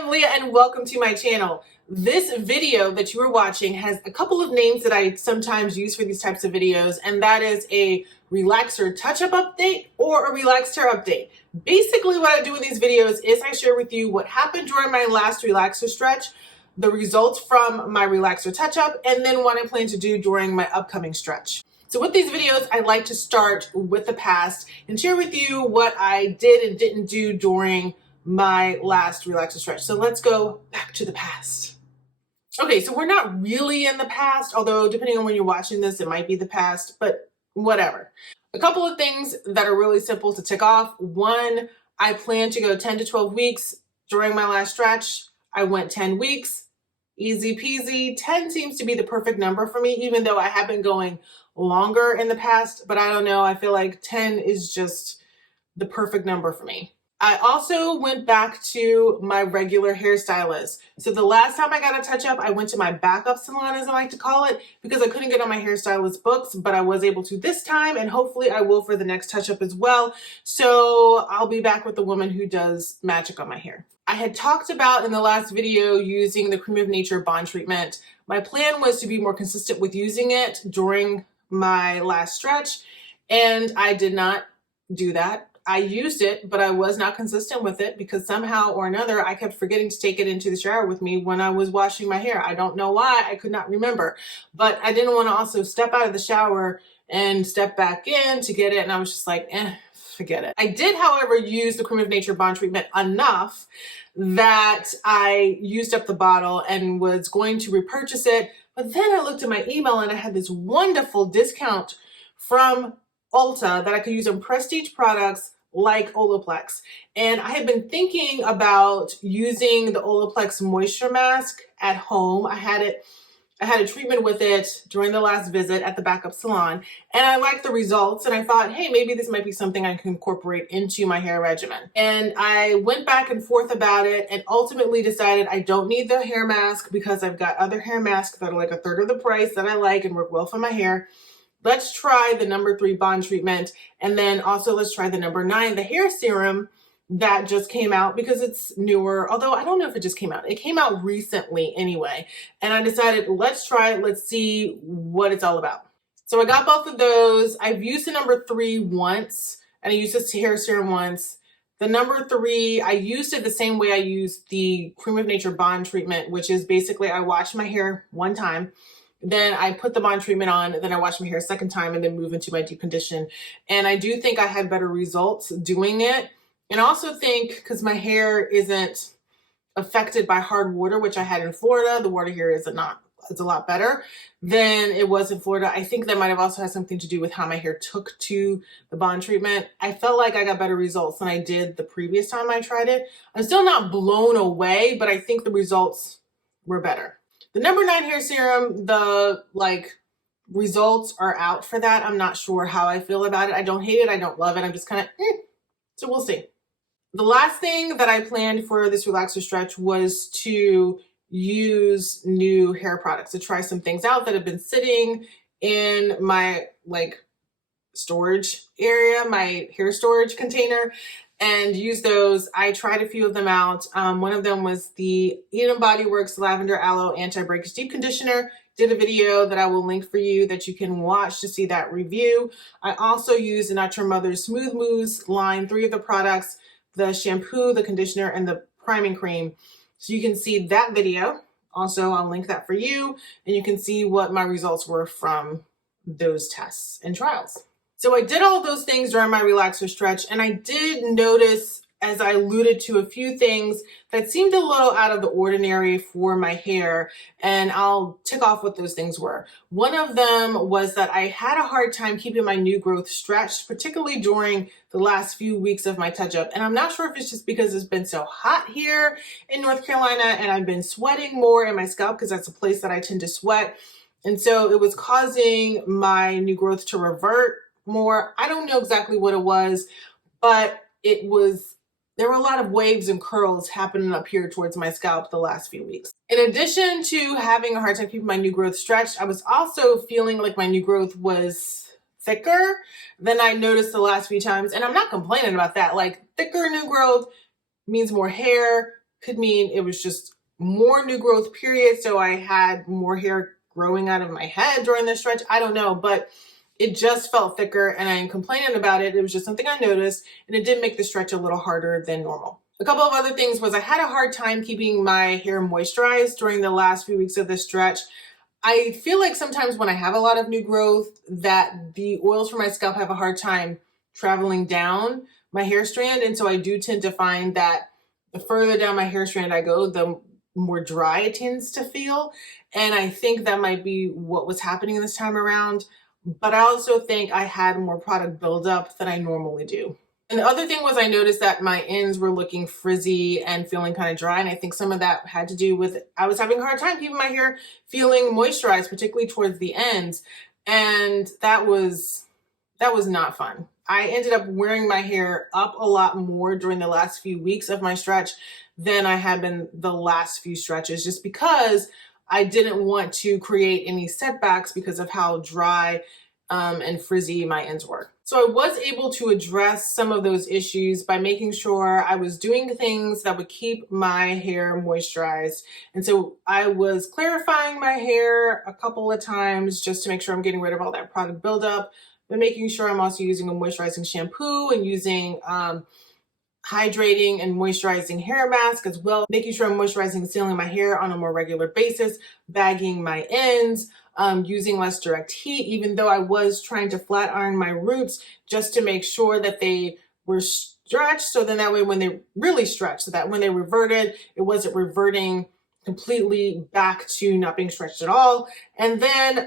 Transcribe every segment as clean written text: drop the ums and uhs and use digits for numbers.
I'm Leah and welcome to my channel. This video that you are watching has a couple of names that I sometimes use for these types of videos, and that is a relaxer touch-up update or a relaxer update. Basically what I do in these videos is I share with you what happened during my last relaxer stretch, the results from my relaxer touch-up, and then what I plan to do during my upcoming stretch. So with these videos, I like to start with the past and share with you what I did and didn't do during my last relaxer stretch. So let's go back to the past. Okay, so we're not really in the past, although depending on when you're watching this, it might be the past, but whatever. A couple of things that are really simple to tick off. One, I plan to go 10 to 12 weeks during my last stretch. I went 10 weeks, easy peasy. 10 seems to be the perfect number for me, even though I have been going longer in the past, but I don't know. I feel like 10 is just the perfect number for me. I also went back to my regular hairstylist. So the last time I got a touch-up, I went to my backup salon, as I like to call it, because I couldn't get on my hairstylist books, but I was able to this time, and hopefully I will for the next touch-up as well. So I'll be back with the woman who does magic on my hair. I had talked about in the last video using the Creme of Nature Bond Treatment. My plan was to be more consistent with using it during my last stretch, and I did not do that. I used it, but I was not consistent with it because somehow or another I kept forgetting to take it into the shower with me when I was washing my hair. I don't know why. I could not remember, but I didn't want to also step out of the shower and step back in to get it, and I was just like, forget it. I did, however, use the Creme of Nature Bond Treatment enough that I used up the bottle and was going to repurchase it, but then I looked at my email and I had this wonderful discount from Ulta that I could use on prestige products like Olaplex. And I had been thinking about using the Olaplex moisture mask at home. I had a treatment with it during the last visit at the backup salon, and I liked the results, and I thought, hey, maybe this might be something I can incorporate into my hair regimen. And I went back and forth about it and ultimately decided I don't need the hair mask because I've got other hair masks that are like a third of the price that I like and work well for my hair. Let's try the number 3 bond treatment, and then also let's try the number 9, the hair serum that just came out because it's newer, although I don't know if it just came out. It came out recently anyway, and I decided let's try it, let's see what it's all about. So I got both of those. I've used the number 3 once, and I used this hair serum once. The number 3, I used it the same way I used the Creme of Nature Bond Treatment, which is basically I wash my hair one time, then I put the bond treatment on, then I wash my hair a second time, and then move into my deep condition. And I do think I had better results doing it. And I also think because my hair isn't affected by hard water, which I had in Florida, the water here it's a lot better than it was in Florida. I think that might have also had something to do with how my hair took to the bond treatment. I felt like I got better results than I did the previous time I tried it. I'm still not blown away, but I think the results were better. The number 9 hair serum, the results are out for that. I'm not sure how I feel about it. I don't hate it. I don't love it. I'm just kind of, so we'll see. The last thing that I planned for this relaxer stretch was to use new hair products, to try some things out that have been sitting in my storage area, my hair storage container, and use those. I tried a few of them out. One of them was the BdoywWorks Lavender Aloe Anti-Breakage Deep Conditioner. Did a video that I will link for you that you can watch to see that review. I also used the Not Your Mother's Smooth Mousse line, 3 of the products, the shampoo, the conditioner, and the priming cream. So you can see that video. Also, I'll link that for you, and you can see what my results were from those tests and trials. So I did all of those things during my relaxer stretch, and I did notice, as I alluded to, a few things that seemed a little out of the ordinary for my hair, and I'll tick off what those things were. One of them was that I had a hard time keeping my new growth stretched, particularly during the last few weeks of my touch-up, and I'm not sure if it's just because it's been so hot here in North Carolina and I've been sweating more in my scalp because that's a place that I tend to sweat, and so it was causing my new growth to revert more. I don't know exactly what it was, but there were a lot of waves and curls happening up here towards my scalp the last few weeks. In addition to having a hard time keeping my new growth stretched, I was also feeling like my new growth was thicker than I noticed the last few times. And I'm not complaining about that. Like, thicker new growth means more hair, Could mean it was just more new growth period, so I had more hair growing out of my head during the stretch. I don't know, but it just felt thicker, and I'm complaining about it. It was just something I noticed, and it did make the stretch a little harder than normal. A couple of other things was I had a hard time keeping my hair moisturized during the last few weeks of the stretch. I feel like sometimes when I have a lot of new growth that the oils from my scalp have a hard time traveling down my hair strand. And so I do tend to find that the further down my hair strand I go, the more dry it tends to feel. And I think that might be what was happening this time around. But I also think I had more product buildup than I normally do. And the other thing was I noticed that my ends were looking frizzy and feeling kind of dry. And I think some of that had to do with I was having a hard time keeping my hair feeling moisturized, particularly towards the ends. And that was not fun. I ended up wearing my hair up a lot more during the last few weeks of my stretch than I had been the last few stretches, just because I didn't want to create any setbacks because of how dry and frizzy my ends were. So I was able to address some of those issues by making sure I was doing things that would keep my hair moisturized. And so I was clarifying my hair a couple of times just to make sure I'm getting rid of all that product buildup, but making sure I'm also using a moisturizing shampoo and using hydrating and moisturizing hair mask as well, making sure I'm moisturizing and sealing my hair on a more regular basis, bagging my ends, using less direct heat, even though I was trying to flat iron my roots just to make sure that they were stretched. So then that way when they really stretched, so that when they reverted, it wasn't reverting completely back to not being stretched at all. And then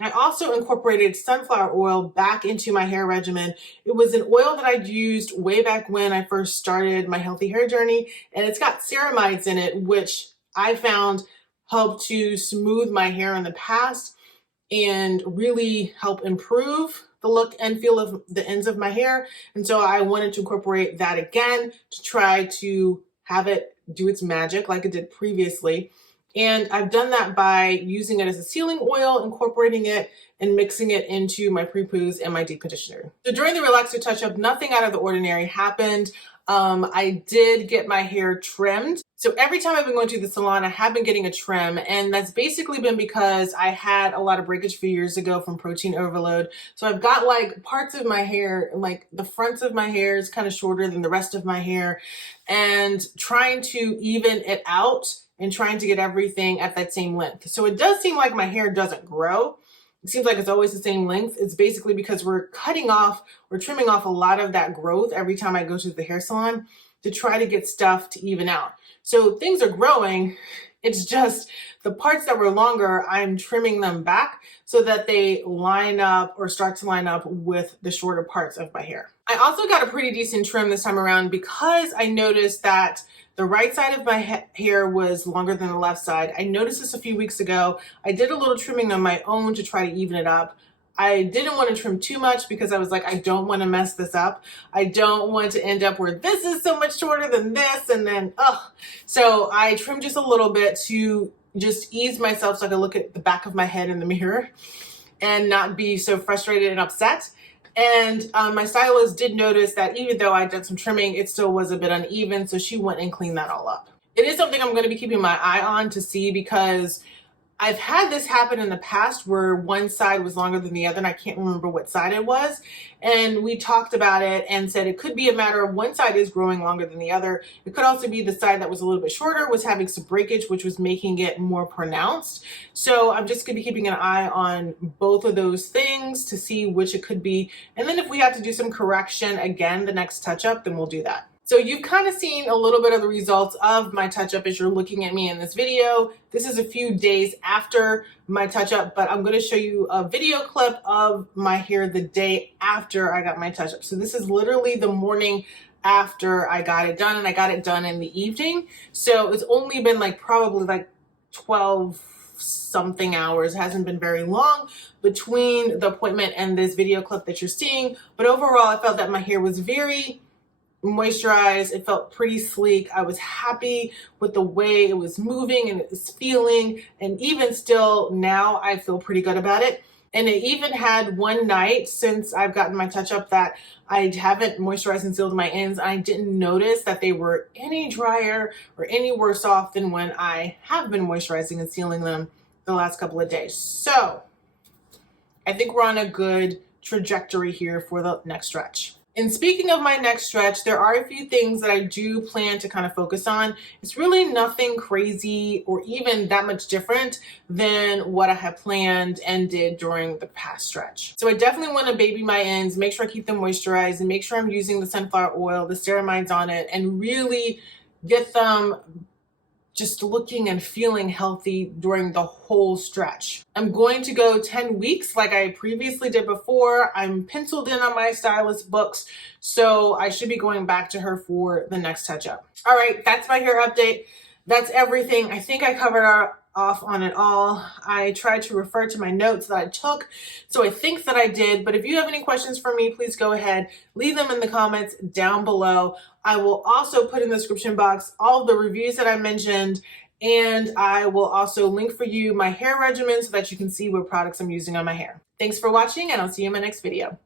I also incorporated sunflower oil back into my hair regimen. It was an oil that I'd used way back when I first started my healthy hair journey, and it's got ceramides in it, which I found helped to smooth my hair in the past and really help improve the look and feel of the ends of my hair. And so I wanted to incorporate that again to try to have it do its magic like it did previously. And I've done that by using it as a sealing oil, incorporating it, and mixing it into my pre-poos and my deep conditioner. So during the relaxer touch-up, nothing out of the ordinary happened. I did get my hair trimmed. So every time I've been going to the salon, I have been getting a trim, and that's basically been because I had a lot of breakage a few years ago from protein overload. So I've got like parts of my hair, like the fronts of my hair is kind of shorter than the rest of my hair, and trying to even it out and trying to get everything at that same length. So it does seem like my hair doesn't grow. It seems like it's always the same length. It's basically because we're cutting off or trimming off a lot of that growth every time I go to the hair salon to try to get stuff to even out. So things are growing. It's just the parts that were longer, I'm trimming them back so that they line up or start to line up with the shorter parts of my hair. I also got a pretty decent trim this time around because I noticed that the right side of my hair was longer than the left side. I noticed this a few weeks ago. I did a little trimming on my own to try to even it up. I didn't want to trim too much because I was like, I don't want to mess this up. I don't want to end up where this is so much shorter than this and then, So I trimmed just a little bit to just ease myself so I could look at the back of my head in the mirror and not be so frustrated and upset. And my stylist did notice that even though I did some trimming, it still was a bit uneven. So she went and cleaned that all up. It is something I'm going to be keeping my eye on to see because I've had this happen in the past where one side was longer than the other and I can't remember what side it was. And we talked about it and said it could be a matter of one side is growing longer than the other. It could also be the side that was a little bit shorter was having some breakage, which was making it more pronounced. So I'm just going to be keeping an eye on both of those things to see which it could be. And then if we have to do some correction again, the next touch up, then we'll do that. So you've kind of seen a little bit of the results of my touch-up as you're looking at me in this video. This is a few days after my touch-up, but I'm going to show you a video clip of my hair the day after I got my touch-up. So this is literally the morning after I got it done, and I got it done in the evening. So it's only been probably 12 something hours. It hasn't been very long between the appointment and this video clip that you're seeing. But overall, I felt that my hair was very moisturized. It felt pretty sleek. I was happy with the way it was moving and it was feeling, and even still now I feel pretty good about it. And it even had one night since I've gotten my touch up that I haven't moisturized and sealed my ends. I didn't notice that they were any drier or any worse off than when I have been moisturizing and sealing them the last couple of days. So I think we're on a good trajectory here for the next stretch. And speaking of my next stretch, there are a few things that I do plan to kind of focus on. It's really nothing crazy or even that much different than what I had planned and did during the past stretch. So I definitely want to baby my ends, make sure I keep them moisturized, and make sure I'm using the sunflower oil, the ceramides on it, and really get them just looking and feeling healthy during the whole stretch. I'm going to go 10 weeks like I previously did before. I'm penciled in on my stylist books, so I should be going back to her for the next touch-up. All right, that's my hair update. That's everything. I think I covered off on it all. I tried to refer to my notes that I took, so I think that I did. But if you have any questions for me, please go ahead, leave them in the comments down below. I will also put in the description box all of the reviews that I mentioned, and I will also link for you my hair regimen so that you can see what products I'm using on my hair. Thanks for watching, and I'll see you in my next video.